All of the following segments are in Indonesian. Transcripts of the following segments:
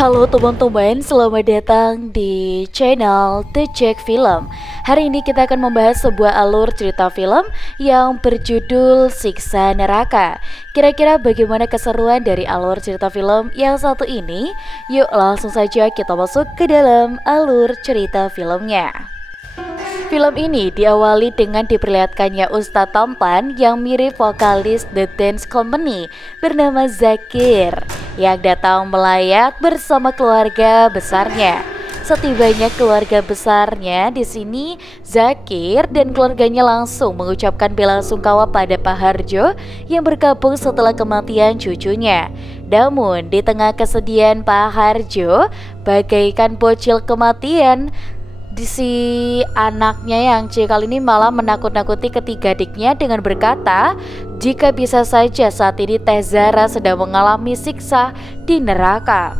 Halo teman-teman, selamat datang di channel The Jack Film. Hari ini kita akan membahas sebuah alur cerita film yang berjudul Siksa Neraka. Kira-kira bagaimana keseruan dari alur cerita film yang satu ini? Yuk langsung saja kita masuk ke dalam alur cerita filmnya. Film ini diawali dengan diperlihatkannya Ustadz tampan yang mirip vokalis The Dance Company bernama Zakir yang datang melayat bersama keluarga besarnya. Setibanya keluarga besarnya di sini, Zakir dan keluarganya langsung mengucapkan bela sungkawa pada Pak Harjo yang bergabung setelah kematian cucunya. Namun di tengah kesedihan Pak Harjo bagaikan bocil kematian, si anaknya yang C kali ini malah menakut-nakuti ketiga adiknya dengan berkata, jika bisa saja saat ini Teh Zara sedang mengalami siksa di neraka.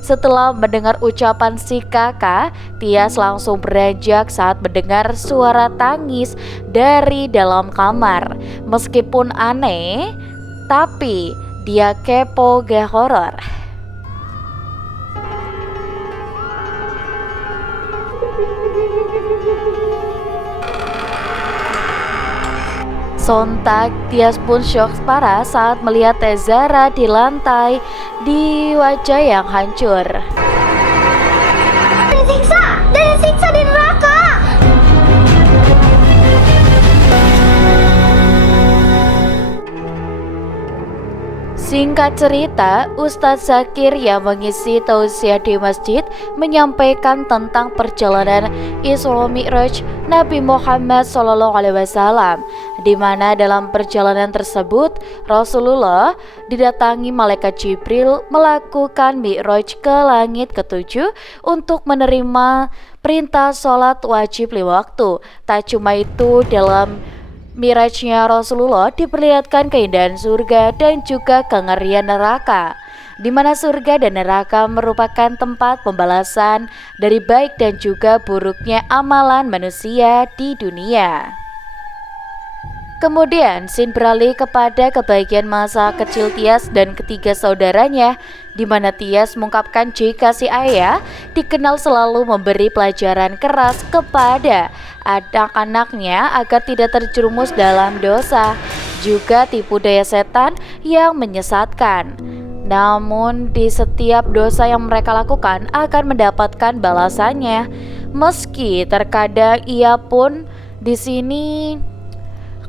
Setelah mendengar ucapan si kakak, Tias langsung beranjak saat mendengar suara tangis dari dalam kamar. Meskipun aneh, tapi dia kepo gak horor. Sontak Tias pun syok parah saat melihat Teh Zara di lantai di wajah yang hancur. Dan siksa di neraka. Singkat cerita, Ustadz Zakir yang mengisi tausiah di masjid menyampaikan tentang perjalanan Isra Mi'raj Nabi Muhammad SAW, di mana dalam perjalanan tersebut Rasulullah didatangi malaikat Jibril melakukan Mi'raj ke langit ketujuh untuk menerima perintah sholat wajib lima waktu. Tak cuma itu, dalam Mirajnya Rasulullah diperlihatkan keindahan surga dan juga kengerian neraka, di mana surga dan neraka merupakan tempat pembalasan dari baik dan juga buruknya amalan manusia di dunia. Kemudian scene beralih kepada kebahagiaan masa kecil Tias dan ketiga saudaranya, di mana Tias mengungkapkan jika si ayah dikenal selalu memberi pelajaran keras kepada anak-anaknya agar tidak terjerumus dalam dosa, juga tipu daya setan yang menyesatkan. Namun di setiap dosa yang mereka lakukan akan mendapatkan balasannya, meski terkadang ia pun di sini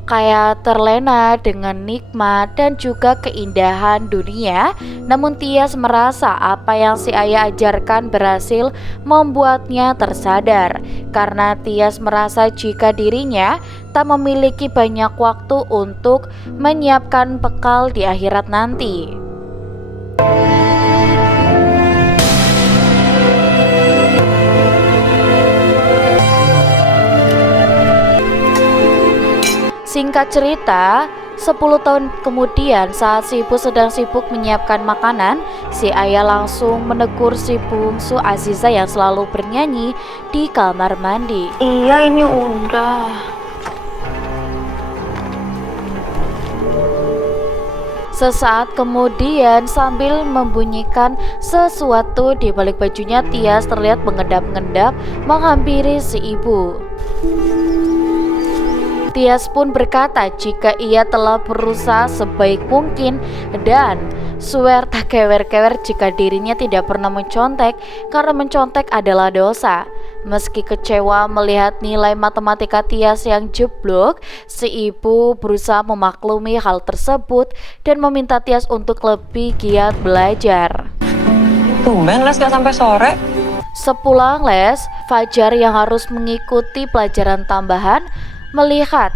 kayak terlena dengan nikmat dan juga keindahan dunia. Namun Tias merasa apa yang si ayah ajarkan berhasil membuatnya tersadar, karena Tias merasa jika dirinya tak memiliki banyak waktu untuk menyiapkan bekal di akhirat nanti. Singkat cerita, 10 tahun kemudian saat si ibu sedang sibuk menyiapkan makanan, si ayah langsung menegur si bungsu Aziza yang selalu bernyanyi di kamar mandi. Iya, ini udah. Sesaat kemudian sambil membunyikan sesuatu di balik bajunya, Tias terlihat mengendap-endap menghampiri si ibu. Tias pun berkata jika ia telah berusaha sebaik mungkin dan swear tak kewer-kewer jika dirinya tidak pernah mencontek, karena mencontek adalah dosa. Meski kecewa melihat nilai matematika Tias yang jeblok, si ibu berusaha memaklumi hal tersebut dan meminta Tias untuk lebih giat belajar. Tumben les gak sampai sore. Sepulang les, Fajar yang harus mengikuti pelajaran tambahan melihat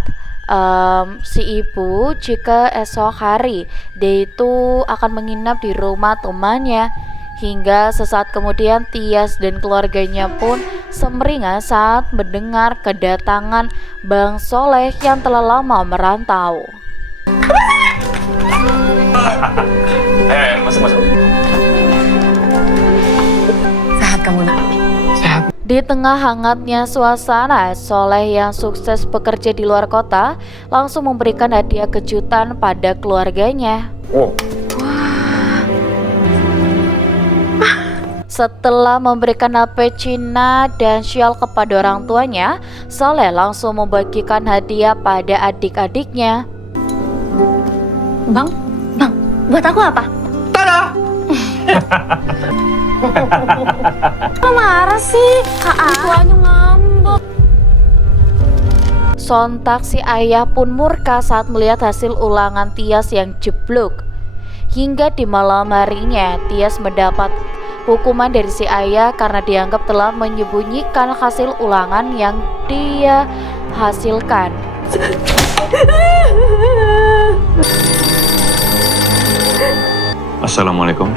si ibu jika esok hari dia itu akan menginap di rumah temannya. Hingga sesaat kemudian Tias dan keluarganya pun semeringah saat mendengar kedatangan Bang Soleh yang telah lama merantau. Masuk. Sehat kamu nak? Sehat. Di tengah hangatnya suasana, Soleh yang sukses bekerja di luar kota langsung memberikan hadiah kejutan pada keluarganya. Wow. Setelah memberikan HP Cina dan syal kepada orang tuanya, Soleh langsung membagikan hadiah pada adik-adiknya. Bang, buat aku apa? Tada! Kok marah sih? Tuanya ngambek. Sontak si ayah pun murka saat melihat hasil ulangan Tias yang jeblok. Hingga di malam harinya, Tias mendapat hukuman dari si ayah karena dianggap telah menyembunyikan hasil ulangan yang dia hasilkan. Assalamualaikum.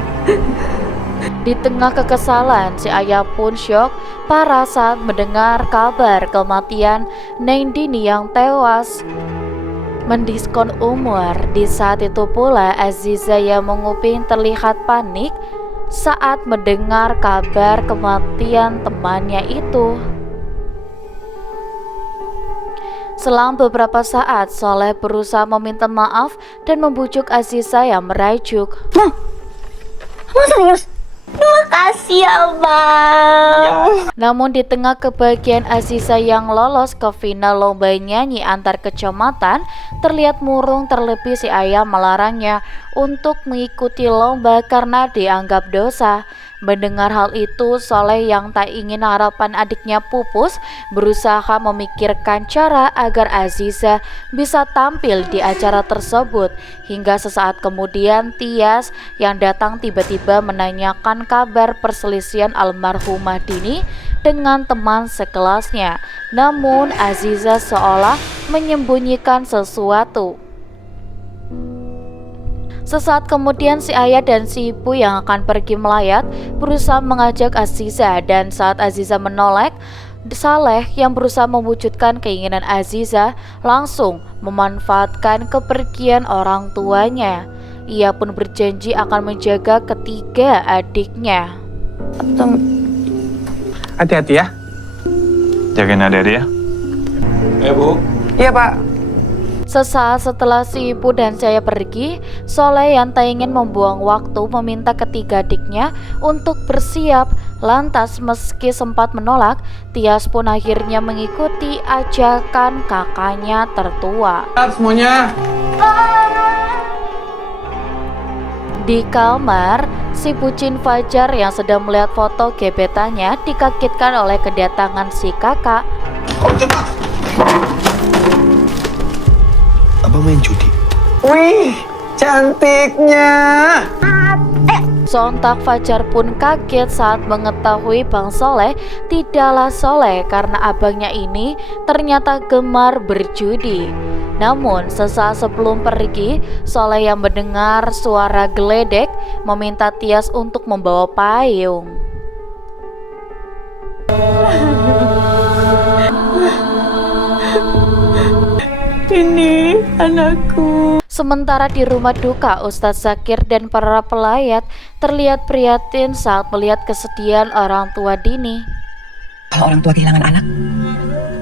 Di tengah kekesalan, si ayah pun syok parah saat mendengar kabar kematian Neng Dini yang tewas mendiskon umur. Di saat itu pula Aziza yang menguping terlihat panik saat mendengar kabar kematian temannya itu. Selang beberapa saat, Soleh berusaha meminta maaf dan membujuk Aziza yang merajuk. Mau serius? Terima kasih ya, Bang. Namun di tengah kebahagiaan Aziza yang lolos ke final lomba nyanyi antar kecamatan, terlihat murung terlebih si ayah melarangnya untuk mengikuti lomba karena dianggap dosa. Mendengar hal itu, Soleh yang tak ingin harapan adiknya pupus berusaha memikirkan cara agar Aziza bisa tampil di acara tersebut. Hingga sesaat kemudian Tias yang datang tiba-tiba menanyakan kabar perselisihan almarhumah Dini dengan teman sekelasnya. Namun Aziza seolah menyembunyikan sesuatu. Sesaat kemudian si ayah dan si ibu yang akan pergi melayat berusaha mengajak Aziza, dan saat Aziza menolak, Saleh yang berusaha mewujudkan keinginan Aziza langsung memanfaatkan kepergian orang tuanya. Ia pun berjanji akan menjaga ketiga adiknya. Hati-hati ya. Jagain adik-adik ya. Bu. Iya, Pak. Sesaat setelah si ibu dan si ayah pergi, Soleh yang tak ingin membuang waktu meminta ketiga adiknya untuk bersiap. Lantas meski sempat menolak, Tias pun akhirnya mengikuti ajakan kakaknya tertua. Semuanya. Di kamar, si bucin Fajar yang sedang melihat foto gebetannya dikagetkan oleh kedatangan si kakak. Abang main judi. Wih, cantiknya. Sontak Fajar pun kaget saat mengetahui Bang Soleh tidaklah Soleh karena abangnya ini ternyata gemar berjudi. Namun sesaat sebelum pergi, Soleh yang mendengar suara geledek meminta Tias untuk membawa payung. Ini anakku. Sementara di rumah duka, Ustadz Zakir dan para pelayat terlihat prihatin saat melihat kesedihan orang tua Dini. Kalau orang tua kehilangan anak,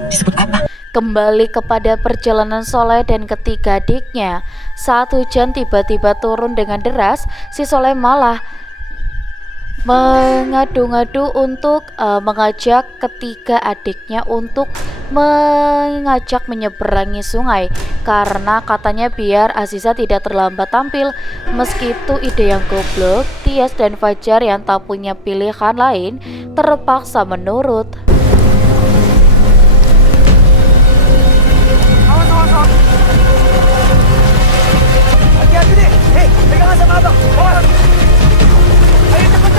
disebut apa? Kembali kepada perjalanan Soleh dan ketiga adiknya. Saat hujan tiba-tiba turun dengan deras, si Soleh malah mengadu-ngadu untuk mengajak ketiga adiknya untuk mengajak menyeberangi sungai karena katanya biar Aziza tidak terlambat tampil. Meski itu ide yang goblok, Tias dan Fajar yang tak punya pilihan lain terpaksa menurut. Hati-hati deh. Hei, pegangan sama abang. Awas. Ayo cepat.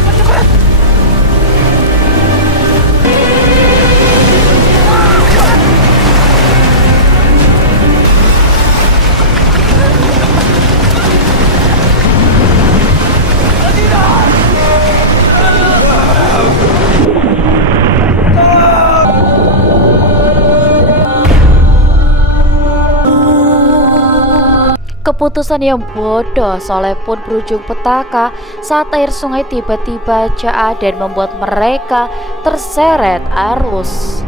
Keputusan yang bodoh Soleh pun berujung petaka saat air sungai tiba-tiba cair dan membuat mereka terseret arus.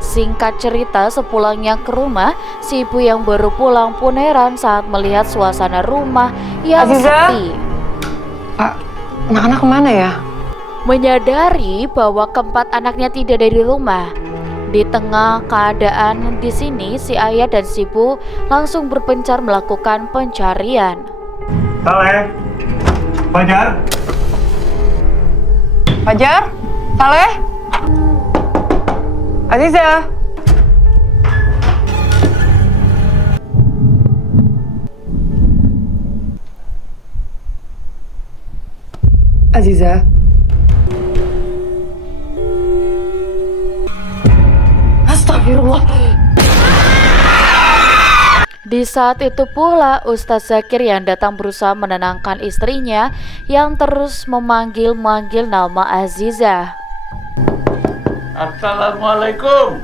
Singkat cerita, sepulangnya ke rumah, si ibu yang baru pulang pun heran saat melihat suasana rumah yang Aziza? sepi. Anak-anak kemana ya? Menyadari bahwa keempat anaknya tidak ada di rumah. Di tengah keadaan di sini, si ayah dan si ibu langsung berpencar melakukan pencarian. Saleh, Fajar, Fajar? Saleh? Aziza? Aziza? Astagfirullah. Di saat itu pula Ustadz Zakir yang datang berusaha menenangkan istrinya yang terus memanggil-manggil nama Azizah. Assalamualaikum.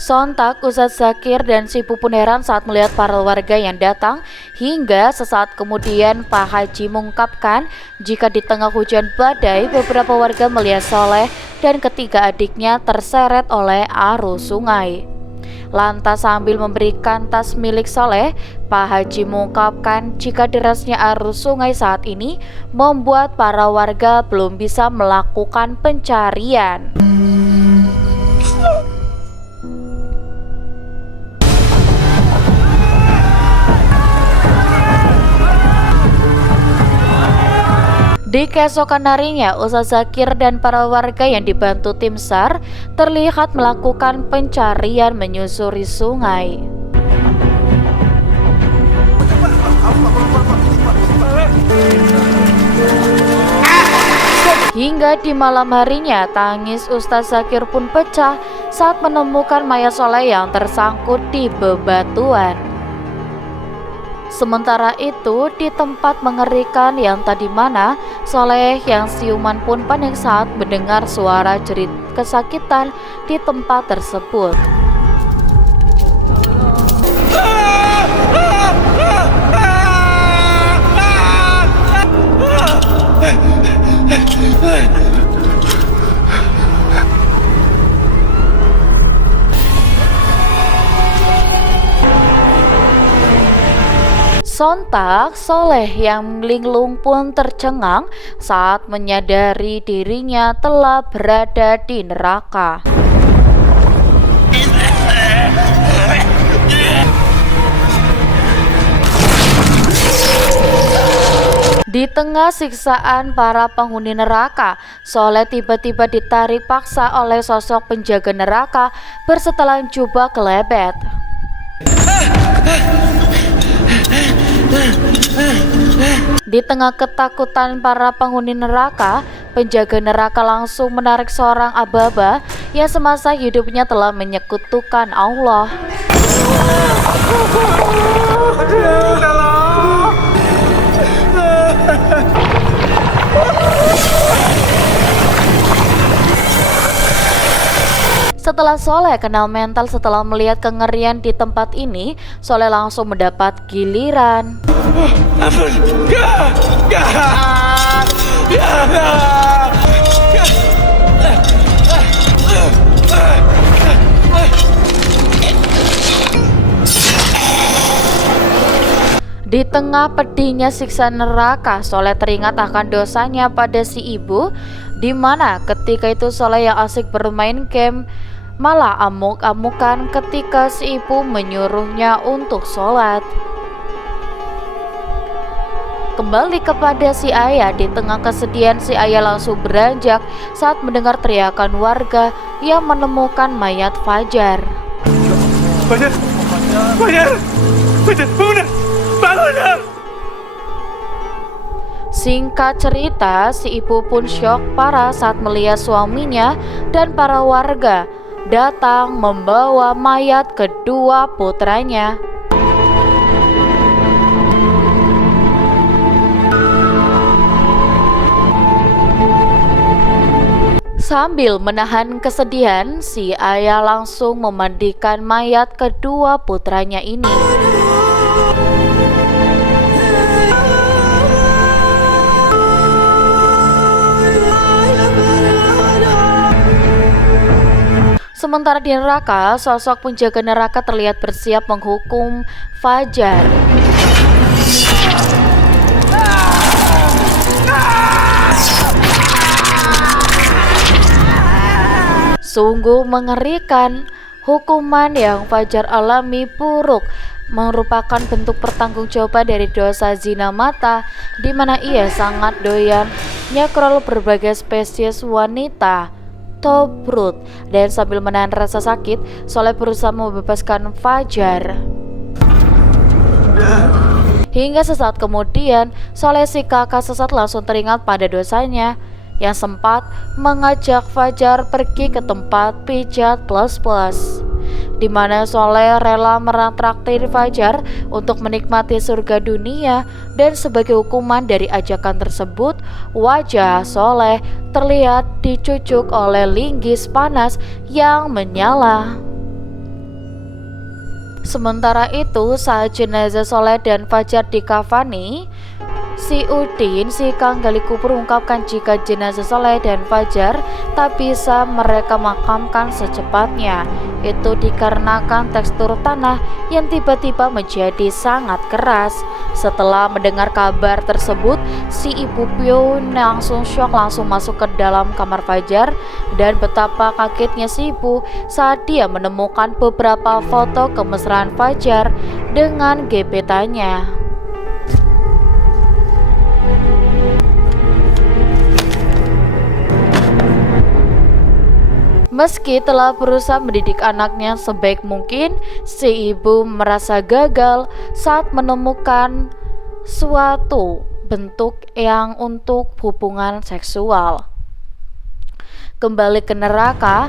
Sontak Ustadz Zakir dan si ibu pun heran saat melihat para warga yang datang, hingga sesaat kemudian Pak Haji mengungkapkan jika di tengah hujan badai beberapa warga melihat Soleh dan ketiga adiknya terseret oleh arus sungai. Lantas sambil memberikan tas milik Soleh, Pak Haji mengungkapkan jika derasnya arus sungai saat ini membuat para warga belum bisa melakukan pencarian. Di keesokan harinya, Ustadz Zakir dan para warga yang dibantu tim SAR terlihat melakukan pencarian menyusuri sungai. Hingga di malam harinya, tangis Ustadz Zakir pun pecah saat menemukan mayat Soleh yang tersangkut di bebatuan. Sementara itu, di tempat mengerikan yang tadi mana, Soleh yang siuman pun panik saat mendengar suara jerit kesakitan di tempat tersebut. Sontak, Soleh yang linglung pun tercengang saat menyadari dirinya telah berada di neraka. Di tengah siksaan para penghuni neraka, Soleh tiba-tiba ditarik paksa oleh sosok penjaga neraka bersetelan jubah kelebet. Di tengah ketakutan para penghuni neraka, penjaga neraka langsung menarik seorang aba-aba yang semasa hidupnya telah menyekutukan Allah. Setelah Soleh kenal mental setelah melihat kengerian di tempat ini, Soleh langsung mendapat giliran. Di tengah pedihnya siksa neraka, Soleh teringat akan dosanya pada si ibu, di mana ketika itu Soleh yang asik bermain game malah amuk-amukan ketika si ibu menyuruhnya untuk sholat. Kembali kepada si ayah, di tengah kesedihan si ayah langsung beranjak saat mendengar teriakan warga yang menemukan mayat Fajar. Fajar, Fajar, Fajar, bangun! Singkat cerita, si ibu pun syok parah saat melihat suaminya dan para warga datang membawa mayat kedua putranya. Sambil menahan kesedihan, si ayah langsung memandikan mayat kedua putranya ini. Sementara di neraka, sosok penjaga neraka terlihat bersiap menghukum Fajar. Sungguh mengerikan. Hukuman yang Fajar alami buruk merupakan bentuk pertanggungjawaban dari dosa zina mata, di mana ia sangat doyan nyekrol berbagai spesies wanita. Tobrut. Dan sambil menahan rasa sakit, Soleh berusaha membebaskan Fajar. Hingga sesaat kemudian, Soleh si kakak sesat langsung teringat pada dosanya yang sempat mengajak Fajar pergi ke tempat pijat plus, di mana Soleh rela merantraktir Fajar untuk menikmati surga dunia. Dan sebagai hukuman dari ajakan tersebut, wajah Soleh terlihat dicucuk oleh linggis panas yang menyala. Sementara itu, saat jenazah Soleh dan Fajar dikafani, si Udin, si Kang gali kubur, mengungkapkan jika jenazah Soleh dan Fajar tak bisa mereka makamkan secepatnya. Itu dikarenakan tekstur tanah yang tiba-tiba menjadi sangat keras. Setelah mendengar kabar tersebut, si Ibu Pio langsung syok, langsung masuk ke dalam kamar Fajar. Dan betapa kagetnya si ibu saat dia menemukan beberapa foto kemesraan Fajar dengan gebetannya. Meski telah berusaha mendidik anaknya sebaik mungkin, si ibu merasa gagal saat menemukan suatu bentuk yang untuk hubungan seksual. Kembali ke neraka,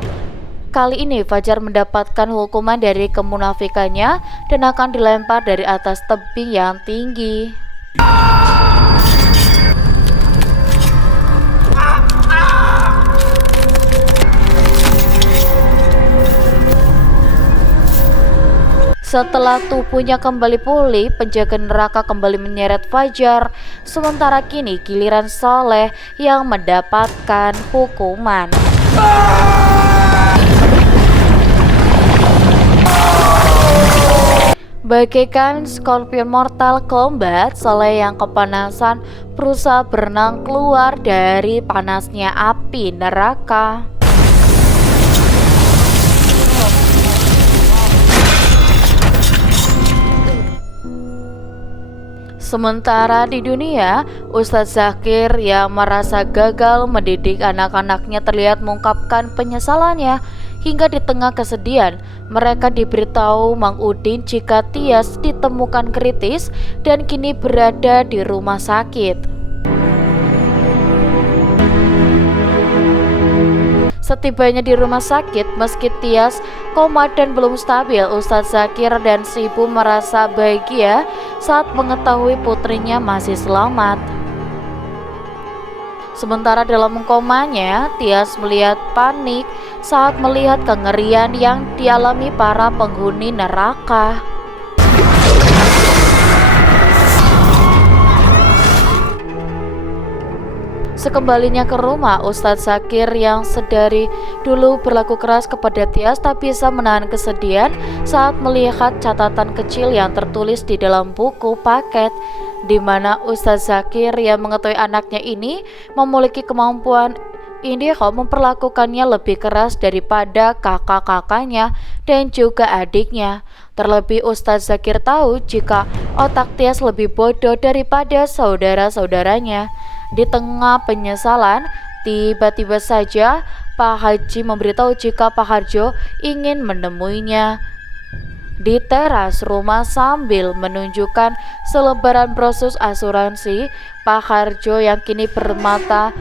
kali ini Fajar mendapatkan hukuman dari kemunafikannya dan akan dilempar dari atas tebing yang tinggi. Setelah tubuhnya kembali pulih, penjaga neraka kembali menyeret Fajar. Sementara kini giliran Soleh yang mendapatkan hukuman. Bagaikan Scorpion Mortal Kombat, Soleh yang kepanasan berusaha berenang keluar dari panasnya api neraka. Sementara di dunia, Ustadz Zakir yang merasa gagal mendidik anak-anaknya terlihat mengungkapkan penyesalannya. Hingga di tengah kesedihan, mereka diberitahu Mang Udin jika Tias ditemukan kritis dan kini berada di rumah sakit. Setibanya di rumah sakit, meski Tias koma dan belum stabil, Ustadz Zakir dan si ibu merasa bahagia saat mengetahui putrinya masih selamat. Sementara dalam komanya, Tias melihat panik saat melihat kengerian yang dialami para penghuni neraka. Sekembalinya ke rumah, Ustadz Zakir yang sedari dulu berlaku keras kepada Tias tak bisa menahan kesedihan saat melihat catatan kecil yang tertulis di dalam buku paket, di mana Ustadz Zakir yang mengetahui anaknya ini memiliki kemampuan Indigo memperlakukannya lebih keras daripada kakak-kakaknya dan juga adiknya. Terlebih Ustadz Zakir tahu jika otak Tias lebih bodoh daripada saudara-saudaranya. Di tengah penyesalan, tiba-tiba saja Pak Haji memberitahu jika Pak Harjo ingin menemuinya di teras rumah sambil menunjukkan selebaran brosur asuransi. Pak Harjo yang kini bermata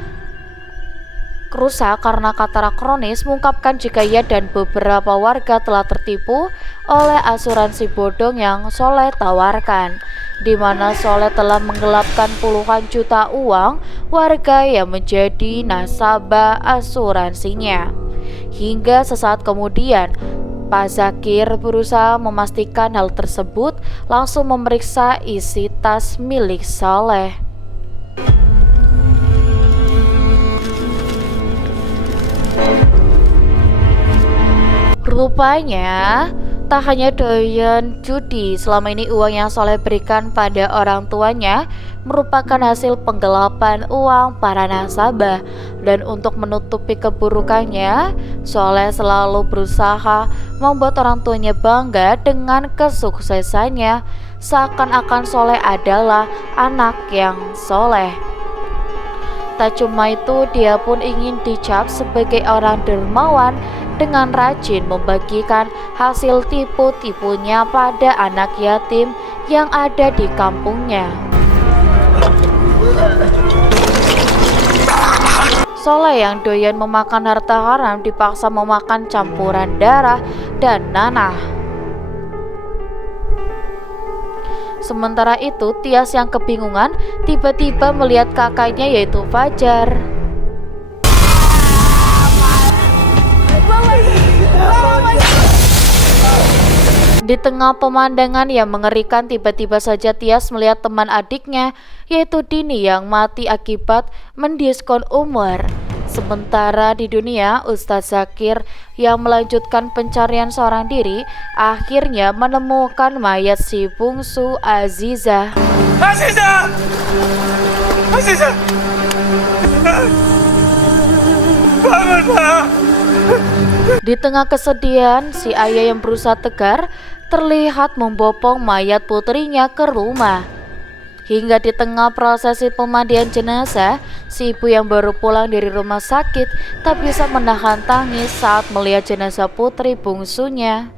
rusak karena katarak kronis mengungkapkan jika ia dan beberapa warga telah tertipu oleh asuransi bodong yang Soleh tawarkan, di mana Soleh telah menggelapkan puluhan juta uang warga yang menjadi nasabah asuransinya. Hingga sesaat kemudian, Pak Zakir berusaha memastikan hal tersebut, langsung memeriksa isi tas milik Soleh. Rupanya Tak hanya doyan judi, selama ini uang yang Soleh berikan pada orang tuanya merupakan hasil penggelapan uang para nasabah. Dan untuk menutupi keburukannya, Soleh selalu berusaha membuat orang tuanya bangga dengan kesuksesannya, seakan-akan Soleh adalah anak yang soleh. Tak cuma itu, dia pun ingin dicap sebagai orang dermawan dengan rajin membagikan hasil tipu-tipunya pada anak yatim yang ada di kampungnya. Soleh yang doyan memakan harta haram dipaksa memakan campuran darah dan nanah. Sementara itu, Tias yang kebingungan tiba-tiba melihat kakaknya yaitu Fajar. Di tengah pemandangan yang mengerikan, tiba-tiba saja Tias melihat teman adiknya yaitu Dini yang mati akibat mendiskon umur. Sementara di dunia, Ustadz Zakir yang melanjutkan pencarian seorang diri akhirnya menemukan mayat si bungsu Aziza. Aziza! Aziza! Bangunlah! Di tengah kesedihan, si ayah yang berusaha tegar terlihat membopong mayat putrinya ke rumah. Hingga di tengah prosesi pemandian jenazah, si ibu yang baru pulang dari rumah sakit tak bisa menahan tangis saat melihat jenazah putri bungsunya.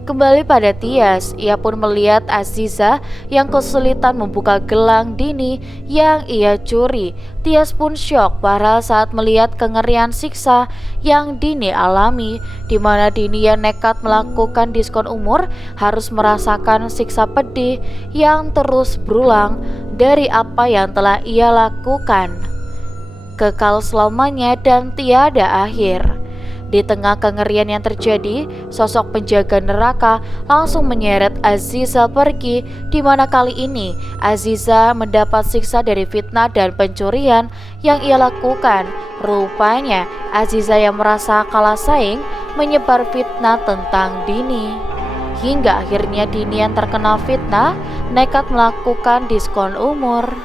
Kembali pada Tias, ia pun melihat Aziza yang kesulitan membuka gelang Dini yang ia curi. Tias pun syok parah saat melihat kengerian siksa yang Dini alami, di mana Dini yang nekat melakukan diskon umur harus merasakan siksa pedih yang terus berulang dari apa yang telah ia lakukan, kekal selamanya dan tiada akhir. Di tengah kengerian yang terjadi, sosok penjaga neraka langsung menyeret Aziza pergi, di mana kali ini Aziza mendapat siksa dari fitnah dan pencurian yang ia lakukan. Rupanya Aziza yang merasa kalah saing menyebar fitnah tentang Dini. Hingga akhirnya Dini yang terkena fitnah nekat melakukan diskon umur.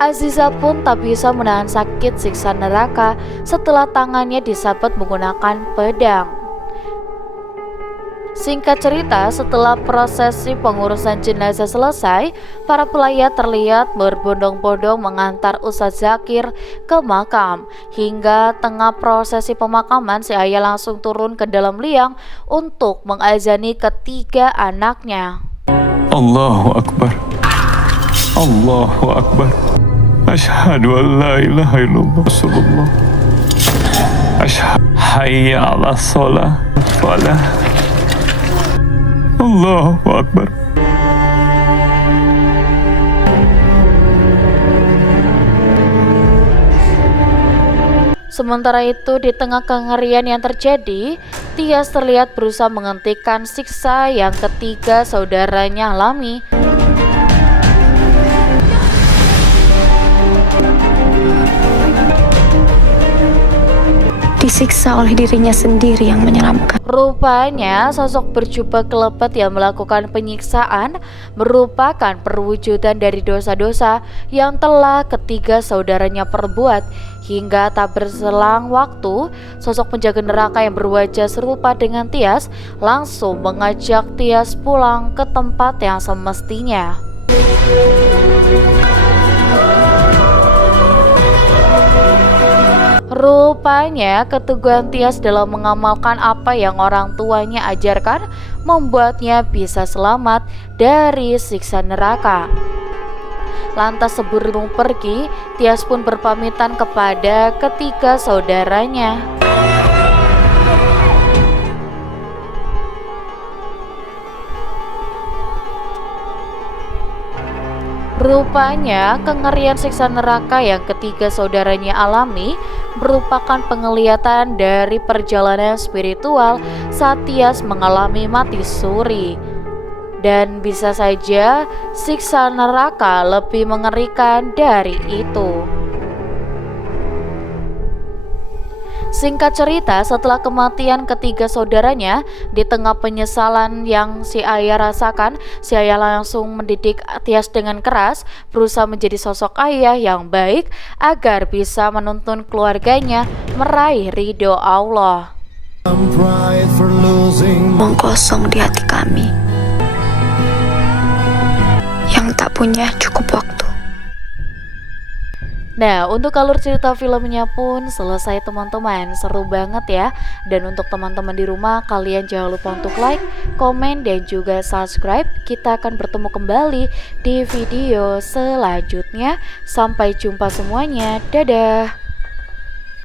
Aziza pun tak bisa menahan sakit siksa neraka setelah tangannya disabet menggunakan pedang. Singkat cerita, setelah prosesi pengurusan jenazah selesai, para pelayat terlihat berbondong-bondong mengantar Ustadz Zakir ke makam. Hingga tengah prosesi pemakaman, si ayah langsung turun ke dalam liang untuk mengazani ketiga anaknya. Allahu Akbar. Allahu Akbar. Asyhadu an la ilaha illallah Rasulullah. Asyhadu hayya 'ala shalah. Allahu Akbar. Sementara itu, di tengah kengerian yang terjadi, Tias terlihat berusaha menghentikan siksa yang ketiga saudaranya alami. Disiksa oleh dirinya sendiri yang menyeramkan. Rupanya sosok berjubah kelepet yang melakukan penyiksaan merupakan perwujudan dari dosa-dosa yang telah ketiga saudaranya perbuat. Hingga tak berselang waktu, sosok penjaga neraka yang berwajah serupa dengan Tias langsung mengajak Tias pulang ke tempat yang semestinya. Rupanya keteguhan Tias dalam mengamalkan apa yang orang tuanya ajarkan membuatnya bisa selamat dari siksa neraka. Lantas sebelum pergi, Tias pun berpamitan kepada ketiga saudaranya. Rupanya kengerian siksa neraka yang ketiga saudaranya alami merupakan penglihatan dari perjalanan spiritual saat Tias mengalami mati suri. Dan bisa saja siksa neraka lebih mengerikan dari itu. Singkat cerita, setelah kematian ketiga saudaranya, di tengah penyesalan yang si ayah rasakan, si ayah langsung mendidik Tias dengan keras, berusaha menjadi sosok ayah yang baik agar bisa menuntun keluarganya meraih ridho Allah. Mengkosong di hati kami yang tak punya cukup waktu. Nah, untuk alur cerita filmnya pun selesai teman-teman. Seru banget ya. Dan untuk teman-teman di rumah, kalian jangan lupa untuk like, komen, dan juga subscribe. Kita akan bertemu kembali di video selanjutnya. Sampai jumpa semuanya. Dadah.